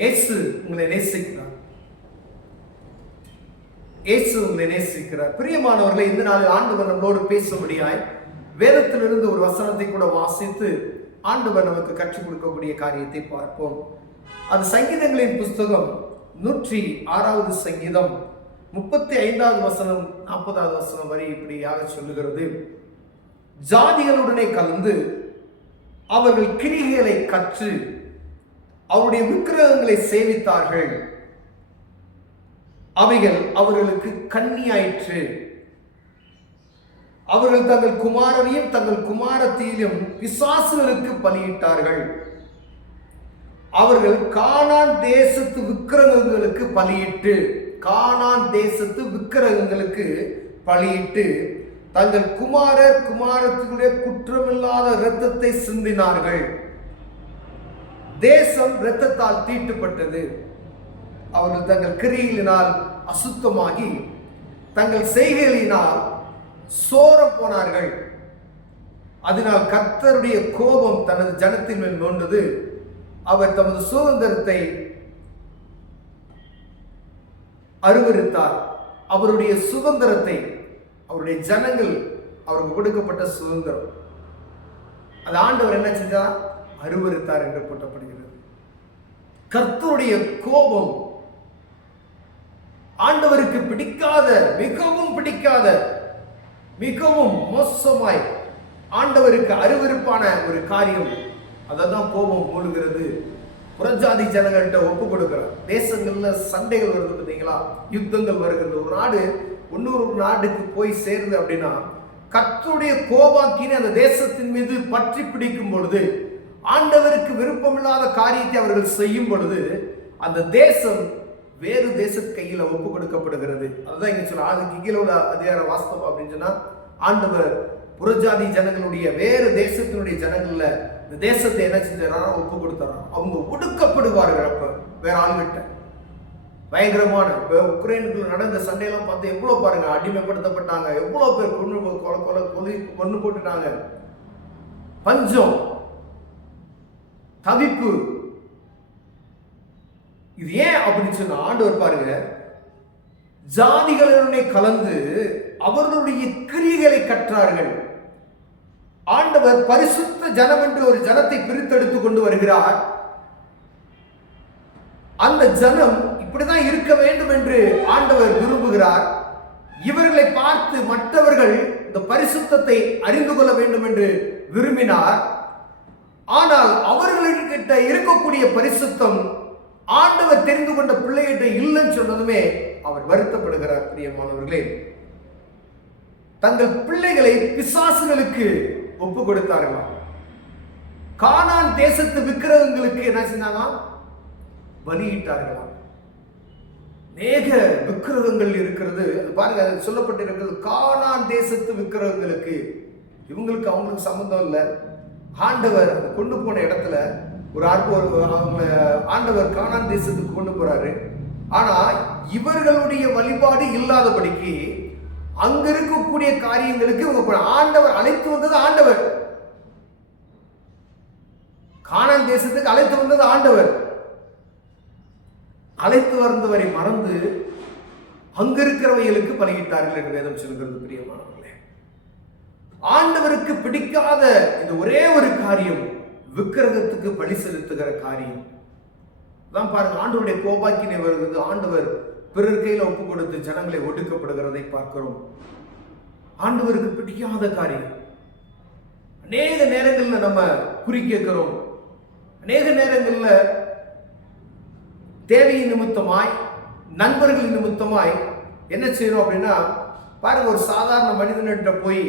இயேசு உங்களை நேசிக்கிறார். இயேசு உங்களை நேசிக்கிறார். பிரியமானவர்களை, இந்த நாளில் ஆண்டவர் நம்மளோடு பேசும்படியாய் வேதத்திலிருந்து ஒரு வசனத்தை கூட வாசித்து ஆண்டவர் நமக்கு கற்றுக் கொடுக்கக்கூடிய காரியத்தை பார்ப்போம். அது சங்கீதங்களின் புஸ்தகம் 106வது சங்கீதம் 35வது வசனம் 40வது வசனம் வரை இப்படியாக சொல்லுகிறது. ஜாதிகளுடனே கலந்து அவர்கள் கிரிகளை கற்று அவருடைய விக்கிரகங்களை சேவித்தார்கள். அவைகள் அவர்களுக்கு கண்ணியாயிற்று. அவர்கள் தங்கள் குமாரரையும் தங்கள் குமாரத்தியும் பிசாசுகளுக்கு பலியிட்டார்கள். அவர்கள் கானான் தேசத்து விக்கிரகங்களுக்கு பலியிட்டு தங்கள் குமாரர் குமாரத்தினுடைய குற்றமில்லாத இரத்தத்தை சிந்தினார்கள். தேசம் இரத்தத்தால் தீட்டுப்பட்டது. அவர்கள் தங்கள் கிரியினால் அசுத்தமாகி தங்கள் செய்கைகளினால் சோர போனார்கள். அதனால் கர்த்தருடைய கோபம் தனது ஜனத்தின் மேல் நோண்டது. அவர் தமது சுதந்திரத்தை அருவருத்தார். அவருடைய சுதந்திரத்தை, அவருடைய ஜனங்கள் அவருக்கு கொடுக்கப்பட்ட சுதந்திரம், அது ஆண்டவர் என்ன செஞ்சார்? அருவருத்தார் என்று போட்டப்படுகிறது. கர்த்தருடைய கோபம் ஆண்டவருக்கு பிடிக்காத, மிகவும் பிடிக்காத, மிகவும் மோசமாய் ஆண்டவருக்கு அருவருப்பான ஒரு காரியம். அதான் கோபம் மூழ்கிறது. புறஜாதி ஜனங்கள்கிட்ட ஒப்பு கொடுக்கிறார். தேசங்கள்ல சண்டைகள் வருது பார்த்தீங்களா, யுத்தங்கள் வருகிறது. ஒரு நாடு இன்னொரு நாட்டுக்கு போய் சேருது அப்படின்னா கர்த்தருடைய கோபாக்கினை அந்த தேசத்தின் மீது பற்றி பிடிக்கும் பொழுது, ஆண்டவருக்கு விருப்பமில்லாத காரியத்தை அவர்கள் செய்யும் பொழுது அந்த தேசம் வேறு தேசத்து கையில ஒப்பு கொடுக்கப்படுகிறது. அதுதான் இங்க சொல்ல, அதுக்கு கீழே உள்ள அதிகார வாஸ்தவம் அப்படின்னு சொன்னா, ஆண்டவர் புறஜாதி ஜனங்களுடைய வேறு தேசத்தினுடைய ஜனங்கள்ல இந்த தேசத்தை என்ன செஞ்சாரா? ஒப்பு கொடுத்தாராம். அவங்க ஒடுக்கப்படுவார்கள். அப்ப வேற ஆள்கிட்ட பயங்கரமான உக்ரைனுக்குள்ள நடந்த சண்டையெல்லாம் பார்த்து எவ்வளவு பாருங்க, அடிமைப்படுத்தப்பட்டாங்க. எவ்வளவு பேர் கொண்டு போட்டுட்டாங்க. பஞ்சம், தவிப்பு. இது ஏன் அப்படின்னு சொன்னா, ஆண்டவர் பாருங்க, ஜாதிகளுடனே கலந்து அவர்களுடைய கிரியைகளை கற்றார்கள். ஆண்டவர் பரிசுத்த ஜனம் என்று ஒரு ஜனத்தை பிரித்தெடுத்து கொண்டு வருகிறார். அந்த ஜனம் இப்படிதான் இருக்க வேண்டும் என்று ஆண்டவர் விரும்புகிறார். இவர்களை பார்த்து மற்றவர்கள் இந்த பரிசுத்தத்தை அறிந்து கொள்ள வேண்டும் என்று விரும்பினார். ஆனால் அவர்களிட்ட இருக்கக்கூடிய பரிசுத்தம் ஆண்டவர் தெரிந்து கொண்ட பிள்ளைகிட்ட இல்லைன்னு சொன்னதுமே அவர் வருத்தப்படுகிறார். பிரியமானவர்களே, தங்கள் பிள்ளைகளை பிசாசுகளுக்கு ஒப்பு கொடுத்தார்களாம். கானான் தேசத்து விக்கிரகங்களுக்கு என்ன செஞ்சாங்க? பலியிட்டார்களாம். அநேக விக்கிரகங்கள் இருக்கிறது பாருங்க, சொல்லப்பட்டிருக்கிறது கானான் தேசத்து விக்கிரகங்களுக்கு. இவங்களுக்கு அவங்களுக்கு சம்பந்தம் இல்லை. ஆண்டவர் கொண்டு போன இடத்துல ஒரு அவங்க ஆண்டவர் கானான் தேசத்துக்கு கொண்டு போறாரு. ஆனா இவர்களுடைய வழிபாடு இல்லாதபடிக்கு அங்க இருக்கக்கூடிய காரியங்களுக்கு இவங்க ஆண்டவர் அழைத்து வந்தது. ஆண்டவர் கானான் தேசத்துக்கு அழைத்து வந்தது ஆண்டவர். அழைத்து வந்தவரை மறந்து அங்க இருக்கிறவைகளுக்கு பலியிட்டார்கள் என்று வேதம் சொல்கிறது. பிரியமானவர்களே, ஆண்டவருக்கு பிடிக்காத இந்த ஒரே ஒரு காரியம் விக்கிரகத்துக்கு பலி செலுத்துகிற காரியம் தான். பாருங்க, ஆண்டவருடைய கோபாக்கினை வருகிறது. ஆண்டவர் பிறர் கையில ஒப்பு கொடுத்து ஜனங்களை ஒடுக்கப்படுகிறதை பார்க்கிறோம். ஆண்டவருக்கு பிடிக்காத காரியம். அநேக நேரங்கள்ல நம்ம குறி கேட்கிறோம். அநேக நேரங்கள்ல தேவையின் நிமித்தமாய், நண்பர்களின் நிமித்தமாய் என்ன செய்யறோம் அப்படின்னா, பாருங்க, ஒரு சாதாரண மனிதன்கிட்ட போய்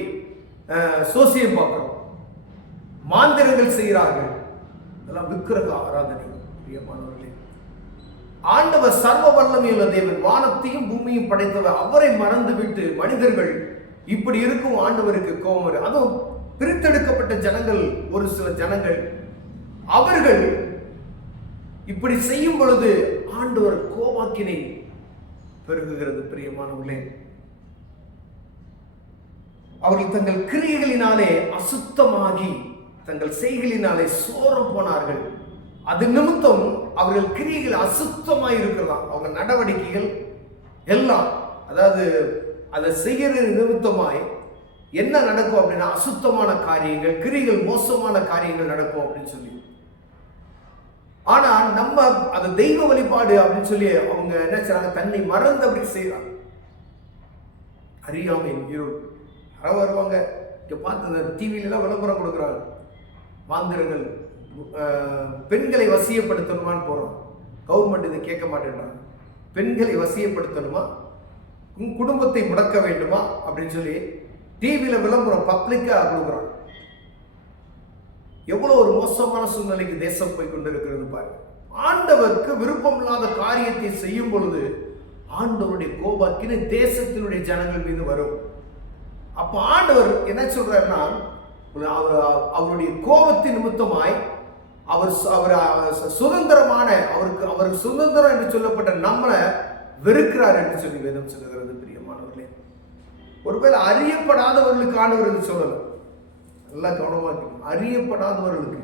சோசியம் பார்க்கிறோம், மாந்திரங்கள் செய்கிறார்கள். இதெல்லாம் விக்கிரக ஆராதனை. பிரியமானவர்களே, ஆண்டவர் சர்வ வல்லமையுள்ள தேவன், வானத்தையும் பூமியும் படைத்தவர். அவரை மறந்து விட்டு மனிதர்கள் இப்படி இருக்கும் ஆண்டவருக்கு கோபம் வரும். அதுவும் பிரித்தெடுக்கப்பட்ட ஜனங்கள், ஒரு சில ஜனங்கள், அவர்கள் இப்படி செய்யும் பொழுது ஆண்டவர் கோபாக்கினை பெருகுகிறது. பிரியமானவர்களே, அவர்கள் தங்கள் கிரியைகளினாலே அசுத்தமாகி தங்கள் செய்களினாலே சோரம் போனார்கள். அது நிமித்தம் அவர்கள் கிரியைகள் அசுத்தமாய் இருக்கிறதாம். அவங்க நடவடிக்கைகள் எல்லாம், அதாவது அதை செய்கிற நிமித்தமாய் என்ன நடக்கும் அப்படின்னா அசுத்தமான காரியங்கள், கிரிகள், மோசமான காரியங்கள் நடக்கும் அப்படின்னு சொல்லி. ஆனா நம்ம அது தெய்வ வழிபாடு அப்படின்னு சொல்லி அவங்க என்ன செய்றாங்க, தன்னை மறந்து அப்படி செய்யறாங்க. அறியாமையின் இருள். யாரோ வருவாங்க, இங்க பார்த்து டிவிலாம் விளம்பரம் கொடுக்குறாங்க, மாந்திரங்கள், பெண்களை வசியப்படுத்தணுமான்னு போறோம். கவர்மெண்ட் இதை கேட்க மாட்டேன்றாங்க. பெண்களை வசியப்படுத்தணுமா, உன் குடும்பத்தை முடக்க வேண்டுமா அப்படின்னு சொல்லி டிவியில விளம்பரம் பப்ளிக்கா கொடுக்குறாங்க. எவ்வளவு ஒரு மோசமான சூழ்நிலைக்கு தேசம் போய் கொண்டிருக்கிறது பாருங்க. ஆண்டவருக்கு விருப்பம் இல்லாத காரியத்தை செய்யும் பொழுது ஆண்டவருடைய கோபாக்கின தேசத்தினுடைய ஜனங்கள் மீது வரும். அப்ப ஆண்டவர் என்ன சொல்றாருன்னா, அவருடைய கோபத்தின் நிமித்தமாய் அவர் சுதந்திரமான அவருக்கு சுதந்திரம் என்று சொல்லப்பட்ட நம்மளை வெறுக்கிறார் என்று சொல்லி வேதம் சொல்லுகிறது. பிரியமானவர்களே, ஒருவேளை அறியப்படாதவர்களுக்கு ஆண்டவர் என்று சொல்லலாம். நல்லா கவனமா இருக்கணும். அறியப்படாதவர்களுக்கு,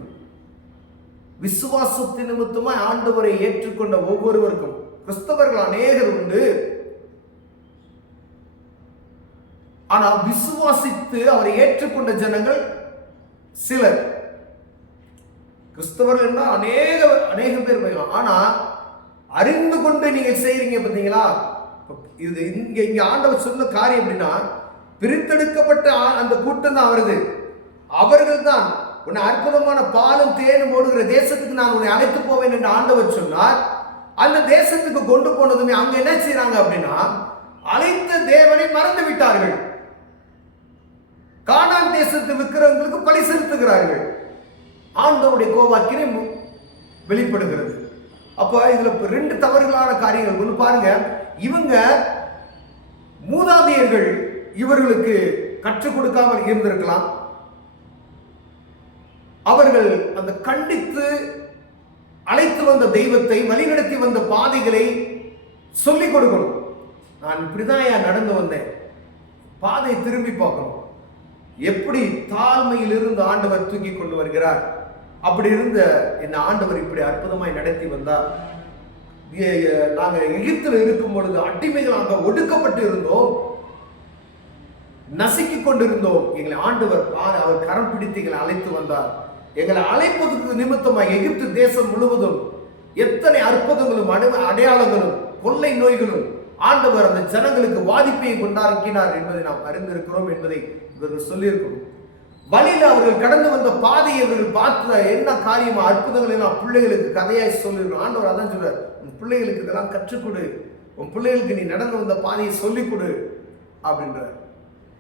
விசுவாசத்தின் நிமித்தமாய் ஆண்டவரை ஏற்றுக்கொண்ட ஒவ்வொருவருக்கும், கிறிஸ்தவர்கள் அநேகர் உண்டு, ஆனா விசுவாசித்து அவரை ஏற்றுக்கொண்ட ஜனங்கள் சிலர். கிறிஸ்தவர்கள் அநேக பேர் போயிடலாம். ஆனா அறிந்து கொண்டு நீங்க செய்றீங்க பார்த்தீங்களா, இது இங்க ஆண்டவர் சொன்ன காரியம் அப்படின்னா, பிரித்தெடுக்கப்பட்ட அந்த கூட்டம் தான் வருது. அவர்கள் தான் உன்னை அற்புதமான பாலும் தேனும் ஓடுகிற தேசத்துக்கு நான் உன்னை அழைத்து போவேன் என்று ஆண்டவர் சொன்னார். அந்த தேசத்துக்கு கொண்டு போனதுமே அங்க என்ன செய்யறாங்க அப்படின்னா, அழைத்த தேவனை மறந்து விட்டார்கள். கானான் தேசத்து விக்கிரகங்களுக்கு பலி செலுத்துகிறார்கள். ஆண்டவருடைய கோபாக்கினை வெளிப்படுகிறது. அப்ப இதுல ரெண்டு தவறுகளான காரியங்கள். ஒன்று பாருங்க, இவங்க மூதாதையர்கள் இவர்களுக்கு கற்றுக் கொடுக்காமல் இருந்திருக்கலாம். அவர்கள் அந்த கண்டித்து அழைத்து வந்த தெய்வத்தை, வழிநடத்தி வந்த பாதைகளை சொல்லிக் கொடுக்கணும். நான் இப்படிதான் நடந்து வந்தேன், பாதையை திரும்பி பார்க்கணும். எப்படி தாழ்மையில் இருந்து ஆண்டவர் தூக்கி கொண்டு வருகிறார், அப்படி இருந்த என்ன ஆண்டவர் இப்படி அற்புதமாய் நடத்தி வந்தார். நாங்க எகிப்தில் இருக்கும் பொழுது அடிமைகள் அங்க ஒடுக்கப்பட்டு இருந்தோம், நசுக்கி கொண்டிருந்தோம். எங்களை ஆண்டவர் அவர் கரம் பிடித்து எங்களை அழைத்து வந்தார். எங்களை அழைப்பதற்கு நிமித்தமாக எகிப்து தேசம் முழுவதும் எத்தனை அற்புதங்களும் அடையாளங்களும் கொள்ளை நோய்களும் ஆண்டவர் அந்த ஜனங்களுக்கு வாதிப்பை கொண்டாக்கினார் என்பதை நாம் அறிந்திருக்கிறோம் என்பதை இவர்கள் சொல்லியிருக்கிறோம். வழியில் அவர்கள் கடந்து வந்த பாதையை இவர்கள் பார்த்த என்ன காரியமா அற்புதங்கள் எல்லாம் பிள்ளைகளுக்கு கதையாய் சொல்லியிருக்கிறோம். ஆண்டவர் அதான் சொல்றார், உன் பிள்ளைகளுக்கு இதெல்லாம் கற்றுக் கொடு, உன் பிள்ளைகளுக்கு நீ நடந்து வந்த பாதையை சொல்லிக் கொடு அப்படின்றார்.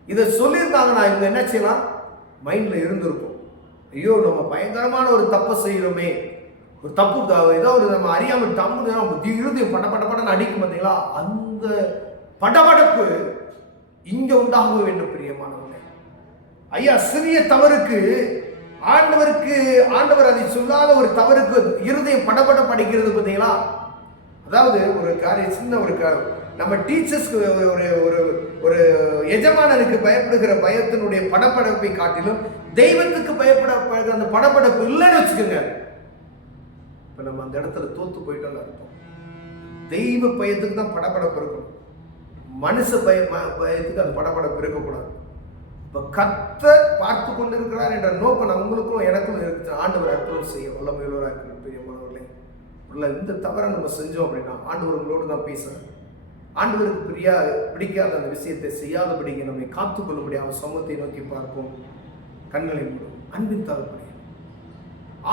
இதை சொல்லியிருந்தாங்கன்னா இவங்க என்ன செய்யலாம், மைண்ட்ல இருந்திருக்கும், ஐயோ நம்ம பயங்கரமான ஒரு தப்பை செய்யறோமே, ஒரு தப்பு ஏதோ ஒரு நம்ம அறியாமல் தப்பு இருதயம் படப்படப்படன்னு அடிக்கும் பார்த்தீங்களா, அந்த படபடப்பு இங்க உண்டாக வேண்டும். பிரியமானவர்களே, ஐயா, சிறிய தவறுக்கு ஆண்டவர் அதை சொல்லாத ஒரு தவறுக்கு இருதயம் படபடப்பு அடிக்கிறது பார்த்தீங்களா. அதாவது ஒரு காரியம், சின்ன ஒரு நம்ம டீச்சர்ஸ்க்கு ஒரு எஜமானனுக்கு பயப்படுகிற பயத்தினுடைய படப்படப்பை காட்டிலும் தெய்வத்துக்கு பயப்பட அந்த படப்படப்பு இல்லைன்னு வச்சுக்கோங்க, இப்ப நம்ம அந்த இடத்துல தோத்து போயிட்டோம்னு அர்த்தம். தெய்வ பயத்துக்கு தான் படப்படப்பு இருக்கணும், மனுஷ பயத்துக்கு அந்த படப்படப்பு இருக்கக்கூடாது. இப்ப கர்த்தர் பார்த்து கொண்டிருக்கிறார் என்ற நோக்கம் நம்மளுக்கும் எனக்கும் இருக்கு. ஆண்டவர் அற்புதம் செய்ய வல்லமையுள்ளவராக இருக்கிற பிரியமானவர்களே, இந்த தவறை நம்ம செஞ்சோம் அப்படின்னா ஆண்டவர் உங்களோடு தான் பேசுறாரு. ஆண்டவருக்கு பிடிக்காத அந்த விஷயத்தை செய்யாதபடிக்கு நம்மை காத்துக்கொள்ளும்படி அவர் சமூகத்தை நோக்கி பார்ப்போம். கண்களை மூடும். அன்பின் தகப்பனே,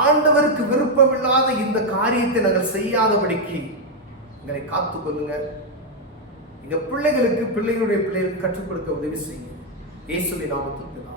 ஆண்டவருக்கு விருப்பமில்லாத இந்த காரியத்தை நாங்கள் செய்யாதபடிக்கு எங்களை காத்துக்கொள்ளுங்க. எங்க பிள்ளைகளுடைய பிள்ளைகளுக்கு கற்றுக் கொடுக்க உதவி செய்யுங்க. இயேசுவின் நாமத்தில்